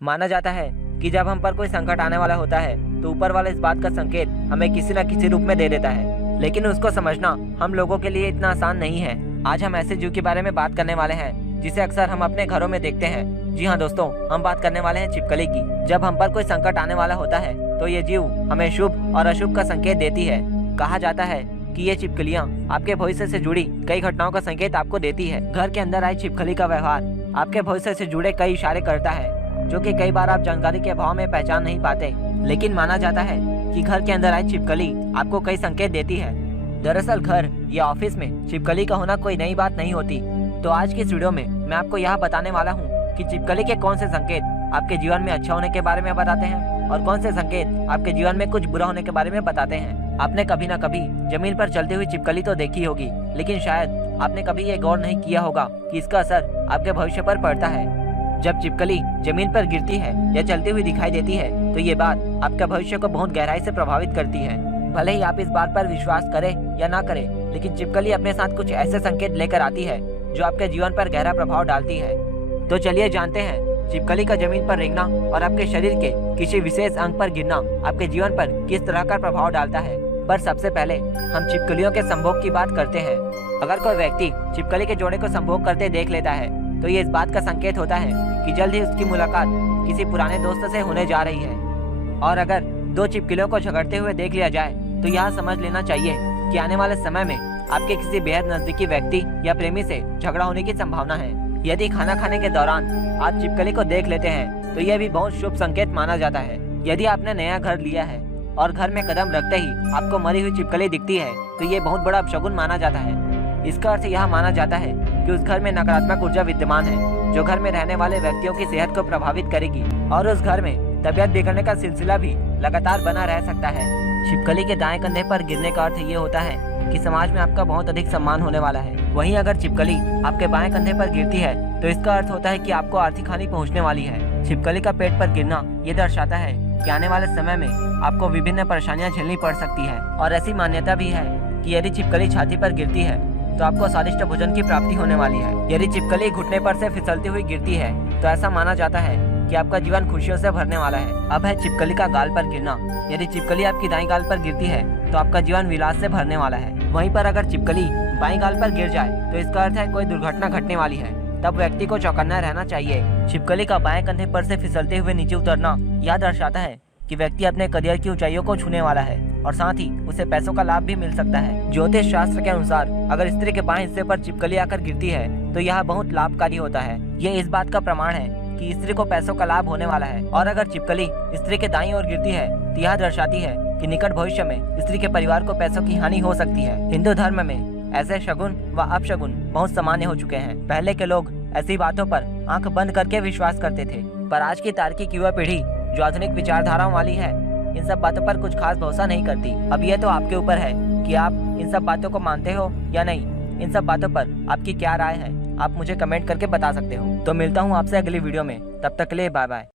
माना जाता है कि जब हम पर कोई संकट आने वाला होता है तो ऊपर वाला इस बात का संकेत हमें किसी न किसी रूप में दे देता है, लेकिन उसको समझना हम लोगों के लिए इतना आसान नहीं है। आज हम ऐसे जीव के बारे में बात करने वाले हैं जिसे अक्सर हम अपने घरों में देखते हैं। जी हाँ दोस्तों, हम बात करने वाले हैं छिपकली की। जब हम पर कोई संकट आने वाला होता है तो ये जीव हमें शुभ और अशुभ का संकेत देती है। कहा जाता है कि ये छिपकलियाँ आपके भविष्य से जुड़ी कई घटनाओं का संकेत आपको देती है। घर के अंदर आई छिपकली का व्यवहार आपके भविष्य से जुड़े कई इशारे करता है, जो कि कई बार आप जानकारी के अभाव में पहचान नहीं पाते। लेकिन माना जाता है कि घर के अंदर आई छिपकली आपको कई संकेत देती है। दरअसल घर या ऑफिस में छिपकली का होना कोई नई बात नहीं होती। तो आज की इस वीडियो में मैं आपको यह बताने वाला हूँ कि छिपकली के कौन से संकेत आपके जीवन में अच्छा होने के बारे में बताते हैं और कौन से संकेत आपके जीवन में कुछ बुरा होने के बारे में बताते हैं। आपने कभी न कभी जमीन पर चलती हुई छिपकली तो देखी होगी, लेकिन शायद आपने कभी ये गौर नहीं किया होगा कि इसका असर आपके भविष्य पर पड़ता है। जब छिपकली जमीन पर गिरती है या चलती हुई दिखाई देती है तो ये बात आपके भविष्य को बहुत गहराई से प्रभावित करती है। भले ही आप इस बात पर विश्वास करें या ना करें, लेकिन छिपकली अपने साथ कुछ ऐसे संकेत लेकर आती है जो आपके जीवन पर गहरा प्रभाव डालती है। तो चलिए जानते हैं छिपकली का जमीन पर रेंगना और आपके शरीर के किसी विशेष अंग पर गिरना आपके जीवन पर किस तरह का प्रभाव डालता है। पर सबसे पहले हम छिपकलियों के संभोग की बात करते हैं। अगर कोई व्यक्ति छिपकली के जोड़े को संभोग करते देख लेता है तो ये इस बात का संकेत होता है कि जल्द ही उसकी मुलाकात किसी पुराने दोस्त से होने जा रही है। और अगर दो छिपकलियों को झगड़ते हुए देख लिया जाए तो यह समझ लेना चाहिए कि आने वाले समय में आपके किसी बेहद नजदीकी व्यक्ति या प्रेमी से झगड़ा होने की संभावना है। यदि खाना खाने के दौरान आप छिपकली को देख लेते हैं तो यह भी बहुत शुभ संकेत माना जाता है। यदि आपने नया घर लिया है और घर में कदम रखते ही आपको मरी हुई छिपकली दिखती है तो ये बहुत बड़ा अपशगुन माना जाता है। इसका अर्थ यह माना जाता है कि उस घर में नकारात्मक ऊर्जा विद्यमान है, जो घर में रहने वाले व्यक्तियों की सेहत को प्रभावित करेगी और उस घर में तबियत बिगड़ने का सिलसिला भी लगातार बना रह सकता है। छिपकली के दाएं कंधे पर गिरने का अर्थ ये होता है कि समाज में आपका बहुत अधिक सम्मान होने वाला है। वहीं अगर छिपकली आपके बाएं कंधे पर गिरती है तो इसका अर्थ होता है कि आपको आर्थिक हानि पहुंचने वाली है। छिपकली का पेट पर गिरना ये दर्शाता है कि आने वाले समय में आपको विभिन्न परेशानियां झेलनी पड़ सकती है। और ऐसी मान्यता भी है कि यदि छिपकली छाती पर गिरती है तो आपको स्वादिष्ट भोजन की प्राप्ति होने वाली है। यदि छिपकली घुटने पर से फिसलती हुई गिरती है तो ऐसा माना जाता है कि आपका जीवन खुशियों से भरने वाला है। अब है छिपकली का गाल पर गिरना। यदि छिपकली आपकी दाईं गाल पर गिरती है तो आपका जीवन विलास से भरने वाला है। वहीं पर अगर छिपकली बाईं गाल पर गिर जाए तो इसका अर्थ है कोई दुर्घटना घटने वाली है। तब व्यक्ति को चौकन्ना रहना चाहिए। छिपकली का बाएं कंधे पर से फिसलते हुए नीचे उतरना यह दर्शाता है कि व्यक्ति अपने करियर की ऊंचाइयों को छूने वाला है और साथ ही उसे पैसों का लाभ भी मिल सकता है। ज्योतिष शास्त्र के अनुसार अगर स्त्री के बाएं हिस्से पर छिपकली आकर गिरती है तो यह बहुत लाभकारी होता है। ये इस बात का प्रमाण है कि स्त्री को पैसों का लाभ होने वाला है। और अगर छिपकली स्त्री के दाईं ओर गिरती है तो यह दर्शाती है कि निकट भविष्य में स्त्री के परिवार को पैसों की हानि हो सकती है। हिंदू धर्म में ऐसे शगुन व अपशगुन बहुत सामान्य हो चुके हैं। पहले के लोग ऐसी बातों पर आंख बंद करके विश्वास करते थे, पर आज की तार्किक युवा पीढ़ी जो आधुनिक विचारधाराओं वाली है इन सब बातों पर कुछ खास भरोसा नहीं करती। अब यह तो आपके ऊपर है कि आप इन सब बातों को मानते हो या नहीं। इन सब बातों पर आपकी क्या राय है, आप मुझे कमेंट करके बता सकते हो। तो मिलता हूँ आपसे अगली वीडियो में, तब तक के लिए बाय बाय।